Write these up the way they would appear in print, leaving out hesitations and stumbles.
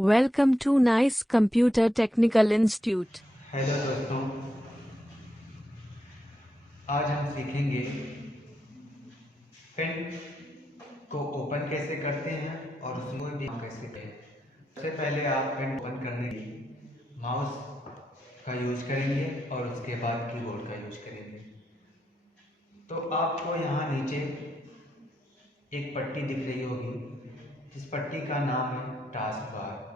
Welcome to Nice Computer Technical Institute. Hello दोस्तों, आज हम सीखेंगे पेन को ओपन कैसे करते हैं और उसमें भी हम कैसे करें। सबसे पहले आप पेन ओपन करने के लिए माउस का यूज करेंगे और उसके बाद कीबोर्ड का यूज करेंगे। तो आपको यहाँ नीचे एक पट्टी दिख रही होगी, इस पट्टी का नाम है टास्क बार।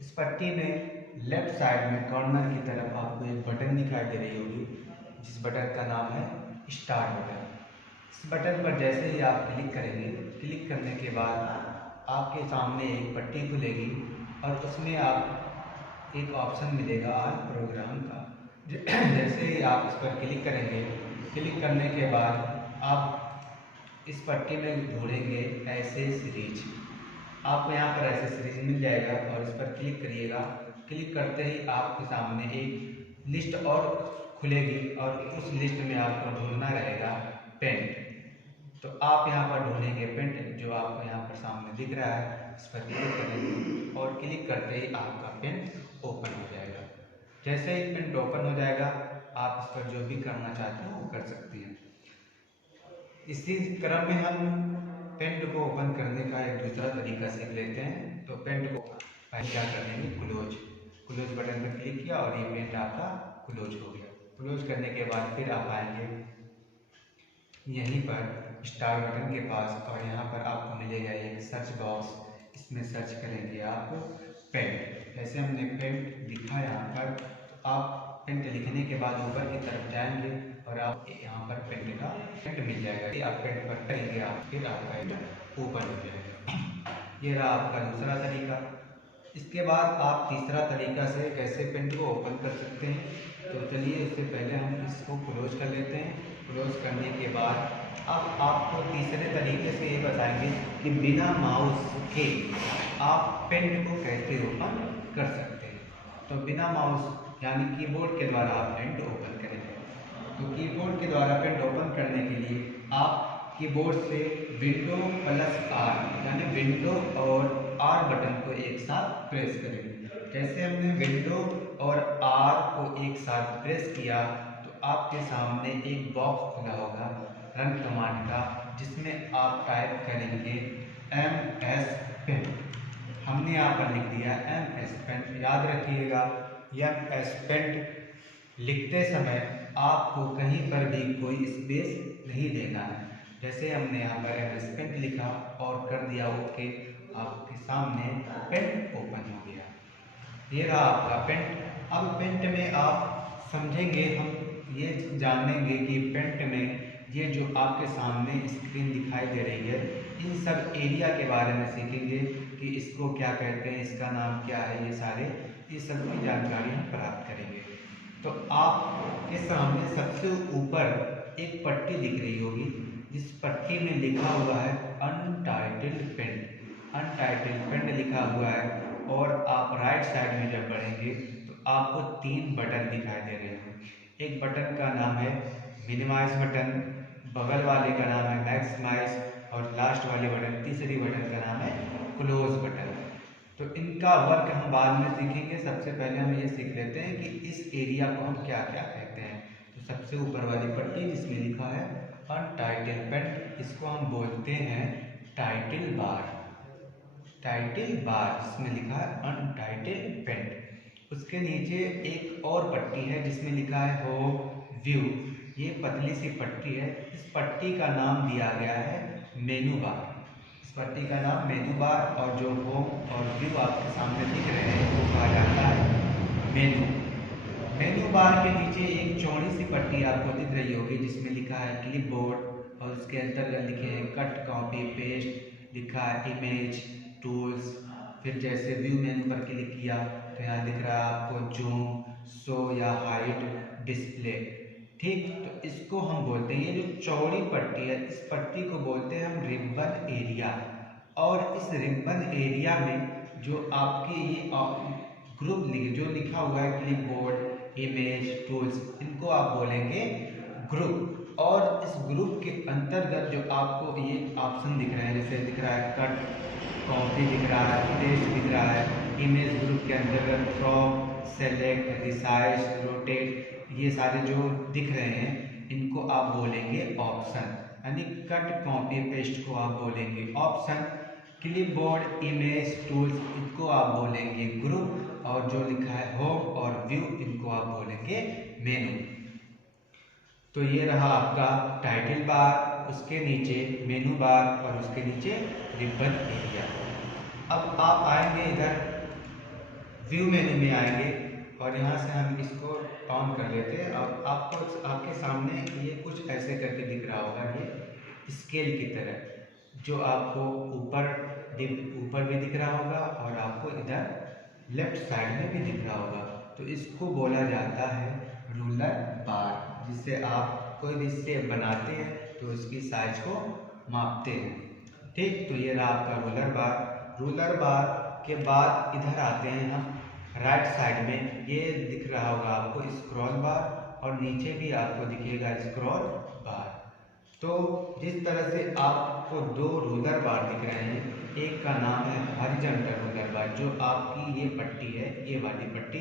इस पट्टी में लेफ्ट साइड में कॉर्नर की तरफ आपको एक बटन दिखाई दे रही होगी, जिस बटन का नाम है स्टार्ट बटन। इस बटन पर जैसे ही आप क्लिक करेंगे, क्लिक करने के बाद आपके सामने एक पट्टी खुलेगी और उसमें आप एक ऑप्शन मिलेगा ऑल प्रोग्राम का। जैसे ही आप इस पर क्लिक करेंगे, क्लिक करने के बाद आप इस पट्टी में ढूंढेंगे ऐसे सीरीज। आपको यहाँ पर ऐसे सीरीज मिल जाएगा और इस पर क्लिक करिएगा। क्लिक करते ही आपके सामने एक लिस्ट और खुलेगी और उस लिस्ट में आपको ढूंढना रहेगा पेंट। तो आप यहाँ पर ढूंढेंगे पेंट, जो आपको यहाँ पर सामने दिख रहा है, इस पर क्लिक करेंगे और क्लिक करते ही आपका पेंट ओपन हो जाएगा। जैसे ही पेंट ओपन हो जाएगा, आप इस पर जो भी करना चाहते हैं वो कर सकते हैं। इसी क्रम में हम पेंट को ओपन करने का एक दूसरा तरीका सीख लेते हैं। तो पेंट को पहले क्या कर देंगे, क्लोज बटन पर क्लिक किया और ये पेंट आपका क्लोज हो गया। क्लोज करने के बाद फिर आप आएंगे यहीं पर स्टार बटन के पास और यहाँ पर आपको मिलेगा एक सर्च बॉक्स, इसमें सर्च करेंगे आप पेंट। जैसे हमने पेंट लिखा यहाँ पर, तो आप पेंट लिखने के बाद ऊपर की तरफ जाएंगे और आप यहाँ पर पेंट मिल जाएगा। ये आप पेंट पर करेंगे, आप फिर आपका पेंट ओपन हो जाएगा। ये रहा आपका दूसरा तरीका। इसके बाद आप तीसरा तरीका से कैसे पेंट को ओपन कर सकते हैं। तो चलिए, उससे पहले हम इसको क्लोज कर लेते हैं। क्लोज करने के बाद अब आपको तीसरे तरीके से ये बताएंगे कि बिना माउस के आप पेंट को कैसे ओपन कर सकते हैं। तो बिना माउस यानी कीबोर्ड के द्वारा आप पेंट ओपन करेंगे। तो कीबोर्ड के द्वारा पेंट ओपन करने के लिए आप कीबोर्ड से विंडो प्लस आर यानी विंडो और आर बटन को एक साथ प्रेस करेंगे। जैसे हमने विंडो और आर को एक साथ प्रेस किया तो आपके सामने एक बॉक्स खुला होगा रन कमांड का, जिसमें आप टाइप करेंगे MS पेंट। हमने यहाँ पर लिख दिया MS पेंट। याद रखिएगा, MS पेंट लिखते समय आपको कहीं पर भी कोई स्पेस नहीं देना है। जैसे हमने यहाँ पर MS पेंट लिखा और कर दिया ओके, आपके सामने पेंट ओपन हो गया। ये रहा आपका पेंट। अब पेंट में आप समझेंगे, हम ये जानेंगे कि पेंट में ये जो आपके सामने स्क्रीन दिखाई दे रही है, इन सब एरिया के बारे में सीखेंगे कि इसको क्या कहते हैं, इसका नाम क्या है। ये सब की जानकारी हम प्राप्त करेंगे। तो आपके सामने सबसे ऊपर एक पट्टी दिख रही होगी, जिस पट्टी में लिखा हुआ है अनटाइटल्ड पेंट। अनटाइटल्ड पेंट लिखा हुआ है और आप राइट साइड में जब बढ़ेंगे तो आपको 3 बटन दिखाई दे रहे हैं। एक बटन का नाम है मिनिमाइज बटन, बगल वाले का नाम है मैक्सिमाइज और लास्ट वाले बटन, तीसरी बटन का नाम है क्लोज बटन। तो इनका वर्क हम बाद में सीखेंगे। सबसे पहले हम ये सीख लेते हैं कि इस एरिया को हम क्या क्या कहते हैं। तो सबसे ऊपर वाली पट्टी जिसमें लिखा है अनटाइटल पेंट, इसको हम बोलते हैं टाइटल बार। टाइटल बार जिसमें लिखा है अनटाइटल पेंट। उसके नीचे एक और पट्टी है जिसमें लिखा है होम व्यू। ये पतली सी पट्टी है। इस पट्टी का नाम दिया गया है मेनू बार। इस पट्टी का नाम मेनू बार, और जो होम और व्यू आपके सामने दिख रहे हैं वो कहा जाता है मेनू। मेनू बार के नीचे एक चौड़ी सी पट्टी आपको दिख रही होगी जिसमें लिखा है क्लिपबोर्ड और उसके अंतर्गत लिखे हैं कट कॉपी पेस्ट, लिखा है इमेज टूल्स। फिर जैसे व्यू मेनू पर क्लिक किया तो यहाँ दिख रहा है आपको जूम, शो या हाइड, डिस्प्ले। ठीक, तो इसको हम बोलते हैं, ये जो चौड़ी पट्टी है इस पट्टी को बोलते हैं हम रिबन एरिया। और इस रिबन एरिया में जो आपके ये ग्रुप जो लिखा हुआ है क्लिपबोर्ड, इमेज, टूल्स, इनको आप बोलेंगे ग्रुप। और इस ग्रुप के अंतर्गत जो आपको ये ऑप्शन दिख रहे हैं, जैसे दिख रहा है कट कॉपी दिख रहा है, पेस्ट दिख रहा है, इमेज ग्रुप के अंतर्गत क्रॉप, सेलेक्ट, रिसाइज, रोटेट, ये सारे जो दिख रहे हैं इनको आप बोलेंगे ऑप्शन, यानी कट कॉपी पेस्ट को आप बोलेंगे ऑप्शन। क्लिपबोर्ड, इमेज टूल्स, इनको आप बोलेंगे ग्रुप, और जो लिखा है होम और व्यू, इनको आप बोलेंगे मेनू। तो ये रहा आपका टाइटल बार, उसके नीचे मेनू बार और उसके नीचे रिबन एरिया। अब आप आएंगे इधर व्यू मेनू में आएंगे और यहाँ से हम इसको ऑन कर लेते हैं। अब आपको आपके सामने ये कुछ ऐसे करके दिख रहा होगा, ये स्केल की तरह, जो आपको ऊपर भी दिख रहा होगा और आपको इधर लेफ्ट साइड में भी दिख रहा होगा। तो इसको बोला जाता है रूलर बार, जिससे आप कोई भी शेप बनाते हैं तो उसकी साइज को मापते हैं। ठीक, तो ये रहा आपका रूलर बार। रूलर बार के बाद इधर आते हैं हम राइट साइड में, ये दिख रहा होगा आपको स्क्रॉल बार और नीचे भी आपको दिखेगा स्क्रॉल बार। तो जिस तरह से आपको दो रूलर बार दिख रहे हैं, एक का नाम है हॉरिजॉन्टल रूलर बार, जो आपकी ये पट्टी है, ये वाली पट्टी,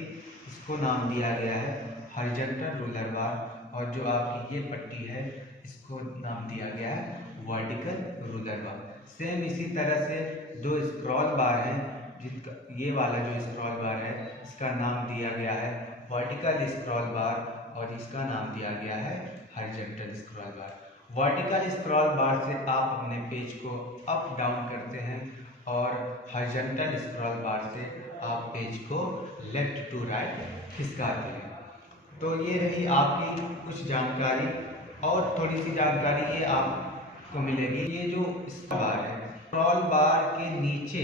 इसको नाम दिया गया है हॉरिजॉन्टल रूलर बार, और जो आपकी ये पट्टी है इसको नाम दिया गया है वर्टिकल रूलर बार। सेम इसी तरह से दो स्क्रॉल बार हैं, जिनका ये वाला जो स्क्रॉल बार है इसका नाम दिया गया है वर्टिकल स्क्रॉल बार और इसका नाम दिया गया है हॉरिजॉन्टल स्क्रॉल बार। वर्टिकल स्क्रॉल बार से आप अपने पेज को अप डाउन करते हैं और हॉरिजॉन्टल स्क्रॉल बार से आप पेज को लेफ्ट टू राइट खिसकाते हैं। तो ये रही आपकी कुछ जानकारी, और थोड़ी सी जानकारी ये आपको मिलेगी। ये जो स्क्रॉल बार है, स्क्रॉल बार के नीचे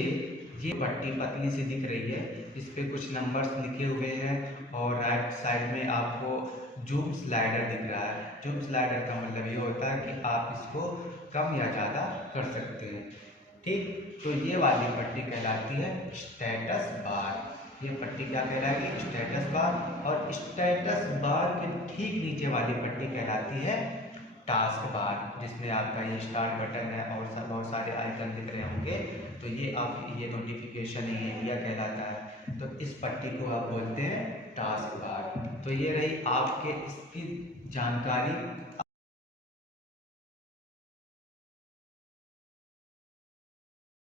ये पट्टी पतली सी दिख रही है, इस पे कुछ नंबर्स लिखे हुए हैं और राइट साइड में आपको जूम स्लाइडर दिख रहा है। जूम स्लाइडर का मतलब ये होता है कि आप इसको कम या ज़्यादा कर सकते हैं। ठीक, तो ये वाली पट्टी कहलाती है स्टेटस बार। ये पट्टी क्या कहलाएगी? Status bar. और स्टेटस बार के ठीक नीचे वाली पट्टी कहलाती है टास्क बार, जिसमें आपका ये स्टार्ट बटन है और सब बहुत सारे आइकन दिख रहे होंगे। तो ये आप ये नोटिफिकेशन एरिया कहलाता है। तो इस पट्टी को आप बोलते हैं टास्क बार। तो ये रही आपके इसकी जानकारी।